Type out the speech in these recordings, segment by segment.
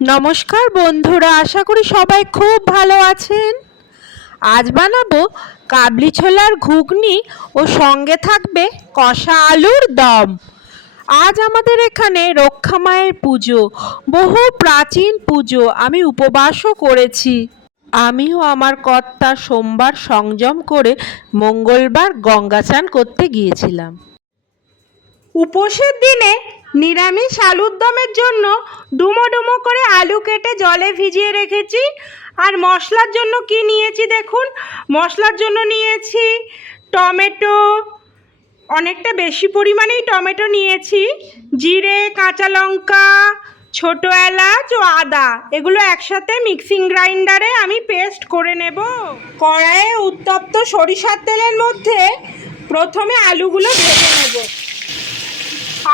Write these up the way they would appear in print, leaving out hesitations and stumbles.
নমস্কার বন্ধুরা, আশা করি সবাই খুব ভালো আছেন। আজ বানাবো কাবলি ছোলার ঘুগনি ও সঙ্গে থাকবে কষা আলুর দম। আজ আমাদের এখানে রক্ষা মায়ের পুজো, বহু প্রাচীন পুজো। আমি উপবাসও করেছি। আমিও আমার কর্তা সোমবার সংযম করে মঙ্গলবার গঙ্গা স্নান করতে গিয়েছিলাম। উপোসের দিনে নিরামিষ আলুর দমের জন্য ডুমো ডুমো করে আলু কেটে জলে ভিজিয়ে রেখেছি। আর মশলার জন্য কি নিয়েছি দেখুন। মশলার জন্য নিয়েছি টমেটো, অনেকটা বেশি পরিমাণেই টমেটো নিয়েছি, জিরে, কাঁচা লঙ্কা, ছোট এলাচ ও আদা, এগুলো একসাথে মিক্সিং গ্রাইন্ডারে আমি পেস্ট করে নেব। কড়াইয়ে উত্তপ্ত সরিষার তেলের মধ্যে প্রথমে আলুগুলো ভেজে নেব।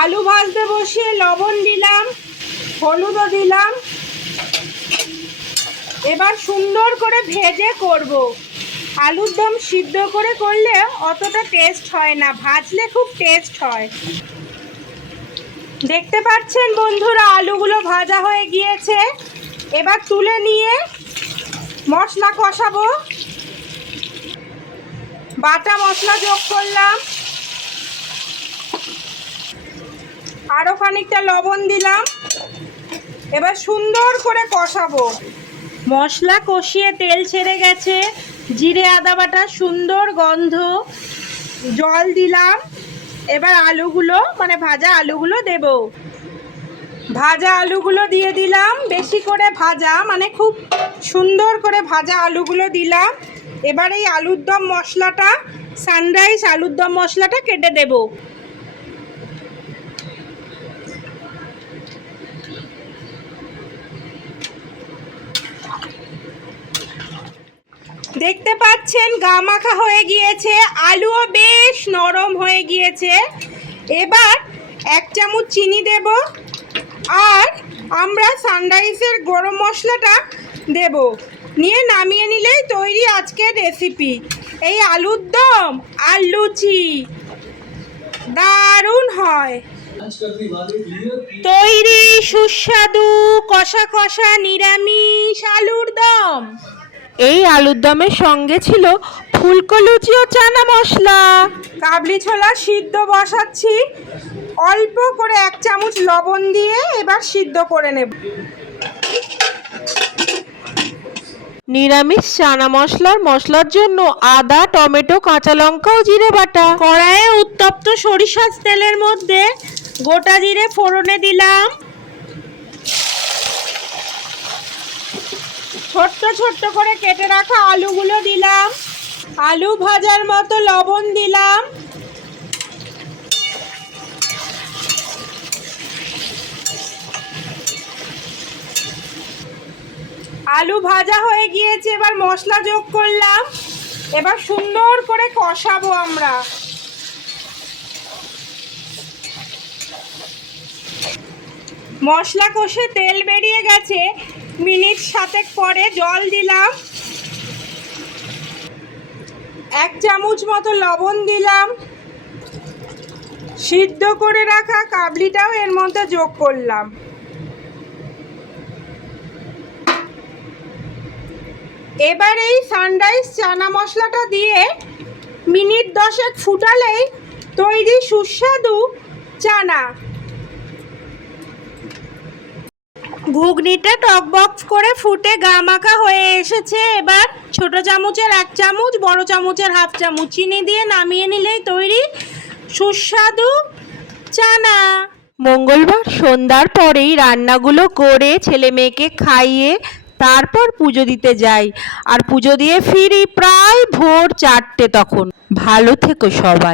আলু ভাজতে বসিয়ে লবণ দিলাম, হলুদও দিলাম। এবার সুন্দর করে ভেজে করব। আলুর দম সিদ্ধ করে করলে অতটা টেস্ট হয় না, ভাজলে খুব টেস্ট হয়। দেখতে পাচ্ছেন বন্ধুরা, আলুগুলো ভাজা হয়ে গিয়েছে। এবার তুলে নিয়ে মশলা কষাবো। বাটা মশলা যোগ করলাম, আরও খানিকটা লবণ দিলাম। এবার সুন্দর করে কষাবো। মশলা কষিয়ে তেল ছেড়ে গেছে, জিরে আদা বাটা সুন্দর গন্ধ। জল দিলাম। এবার আলুগুলো, ভাজা আলুগুলো দেব। ভাজা আলুগুলো দিয়ে দিলাম, বেশি করে ভাজা, খুব সুন্দর করে ভাজা আলুগুলো দিলাম। এবার এই আলুর দম মশলাটা, সানরাইজ আলুর দম মশলাটা কেটে দেব। দেখতে পাচ্ছেন গা মাখা হয়ে গিয়েছে, আলুও বেশ নরম হয়ে গিয়েছে। এবার 1 চামচ চিনি দেব, আর আমরা সানরাইজের গরম মশলাটা দেব। নিয়ে নামিয়ে নিলেই তৈরি আজকের রেসিপি। এই আলুর দম আর লুচি দারুণ হয়। তৈরি সুস্বাদু কষা কষা নিরামিষ আলুর দম। এই আলুর দমের সঙ্গে ছিল ফুলকো লুচি ও চানা মশলা। কাবলি ছোলা সিদ্ধ বসাচ্ছি, অল্প করে 1 চামচ লবণ দিয়ে এবার সিদ্ধ করে নেব। নিরামিষ চানা মশলার জন্য আদা, টমেটো, কাঁচা লঙ্কা ও জিরে বাটা। কড়াইয়ে উত্তপ্ত সরিষার তেলের মধ্যে গোটা জিরে ফোড়নে দিলাম। ছোট্ট ছোট্ট করে কেটে রাখা আলুগুলো দিলাম। আলু ভাজার মতো লবণ দিলাম। আলু ভাজা হয়ে গিয়েছে, এবার মশলা যোগ করলাম। এবার সুন্দর করে কষাবো আমরা। মশলা কষে তেল বেরিয়ে গেছে, মিনিট 7 পরে জল দিলাম। 1 চামচ মতো লবণ দিলাম। সিদ্ধ করে রাখা কাবলিটাও এর মধ্যে যোগ করলাম। এবার এই সানরাইজ চানা মশলাটা দিয়ে মিনিট 10 ফুটালেই তৈরি সুস্বাদু চানা ঘুগনিটা। টকবক করে ফুটে গা মাখা হয়ে এসেছে। এবার ছোট চামচের 1 চামচ, বড় চামচের 1/2 চামচ চিনি দিয়ে নামিয়ে নিলেই তৈরি সুস্বাদু চানা। মঙ্গলবার সন্ধ্যার পরেই রান্নাগুলো করে ছেলে মেয়েকে খাইয়ে তারপর পুজো দিতে যাই, আর পুজো দিয়ে ফিরি প্রায় ভোর 4টে। তখন ভালো থেকো সবাই।